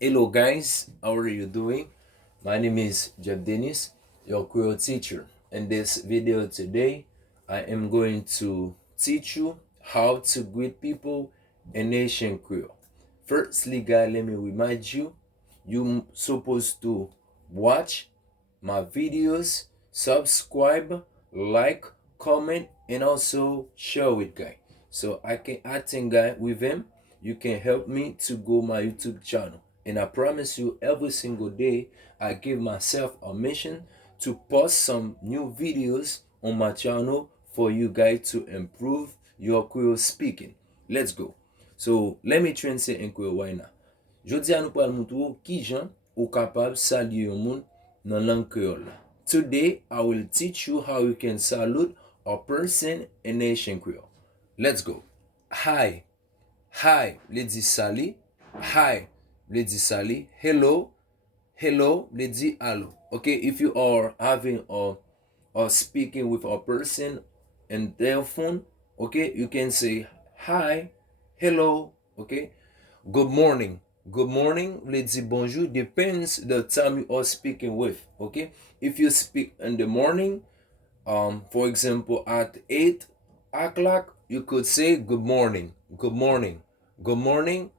Hello guys, how are you doing? My name is Jeff Dennis, your Creole teacher. In this video today, I am going to teach you how to greet people in Haitian Creole. Firstly, guys, let me remind you, you supposed to watch my videos, subscribe, like, comment, and also share with guy. So I think guy with him, you can help me to grow my YouTube channel. And I promise you every single day I give myself a mission to post some new videos on my channel for you guys to improve your Creole speaking. Let's go. So let me translate in Creole right now. Jodi a nou pral moutou ki jan ou kapab salye yon moun nan lang Creole. Today I will teach you how you can salute a person in Haitian Creole. Let's go. Hi. Hi, lady Sally. Hi, lady Sally. Hello. Hello, lady hello. Okay, if you are having or speaking with a person in their phone, okay, you can say hi, hello, okay. Good morning. Good morning, lady bonjour. Depends the time you are speaking with, okay. If you speak in the morning, for example, at 8 o'clock, you could say good morning, good morning, good morning,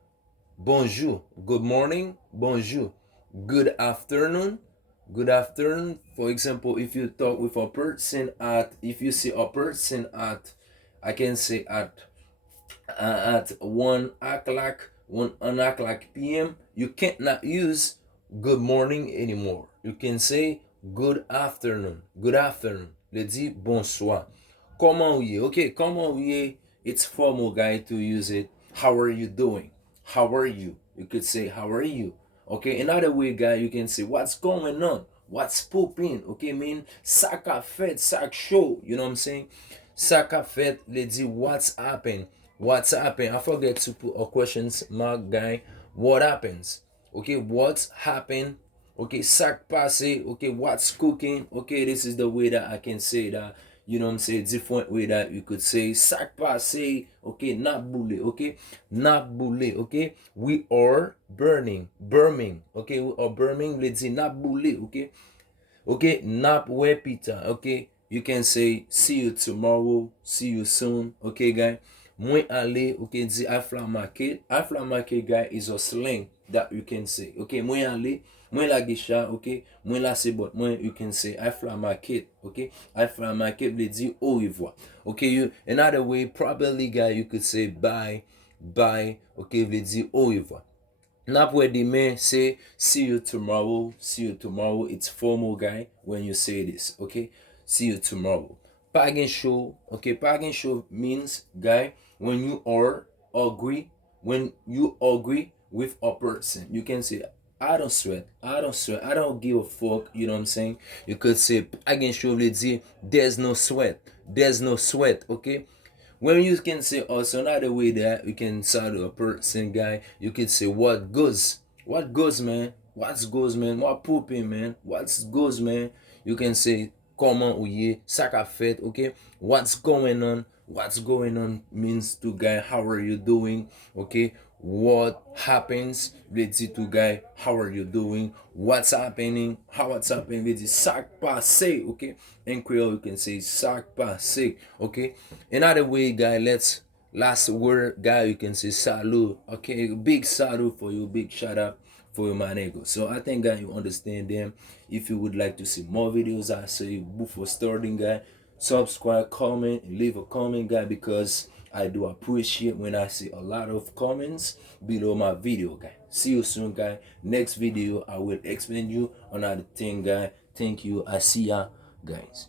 bonjour, good morning, bonjour, good afternoon, good afternoon. For example, if you talk with a person if you see a person I can say at 1 o'clock, 1 o'clock p.m., you can't not use good morning anymore. You can say good afternoon. Good afternoon. Let's say bonsoir. Comment vous okay, comment vous it's formal guy to use it. How are you doing? How are you? You could say how are you? Okay, another way guy you can say what's going on? What's popping? Okay, mean sac a fait, sac show. You know what I'm saying? Sac a fait, let's see what's happened. What's happened? I forget to put a questions mark guy. What happens? Okay, what's happened? Okay, sac passé. Okay, what's cooking? Okay, this is the way that I can say that. You know what I'm saying? Different way that you could say sac passé. Okay, not boule. Okay, not boule. Okay, we are burning. Okay, we are burning. Let's say not boule. Okay, okay, nap wepita. Okay, you can say see you tomorrow, see you soon. Okay, guy. Mwen ale, okay, di afla market. Afla market, guy, is a slang that you can say. Okay, mwen ale, mwen la gisha, okay, mwen la sebot, mwen you can say afla market. Okay, afla market, le di au revoir. Okay, you another way, probably, guy, you could say bye, bye. Okay, le di au revoir. Napwe demain say see you tomorrow. See you tomorrow. It's formal guy when you say this. Okay, see you tomorrow. Pagin show. Okay, pagin show means guy when you are agree when you agree with a person. You can say I don't sweat. I don't sweat. I don't give a fuck. You know what I'm saying? You could say pagin show. Let's say there's no sweat. There's no sweat. Okay, when you can say also another way that you can start a person guy, you can say what goes man, what goes man, what pooping man, what goes man. You can say comment ou ye, ça qu'a fait, okay? What's going on means to guy, how are you doing? Okay, what happens, let's see to guy, how are you doing? What's happening? How what's happening? Let's see sac passé, okay? In Creole you can say sac passé, okay? Another way, guy, let's last word, guy, you can say salut, okay? Big salut for you, big shout out for your manego. So I think guy you understand them. If you would like to see more videos, I say before starting, guy, subscribe, comment, and leave a comment, guy, because I do appreciate when I see a lot of comments below my video, guy. See you soon, guy. Next video I will explain you another thing, guy. Thank you. I see ya, guys.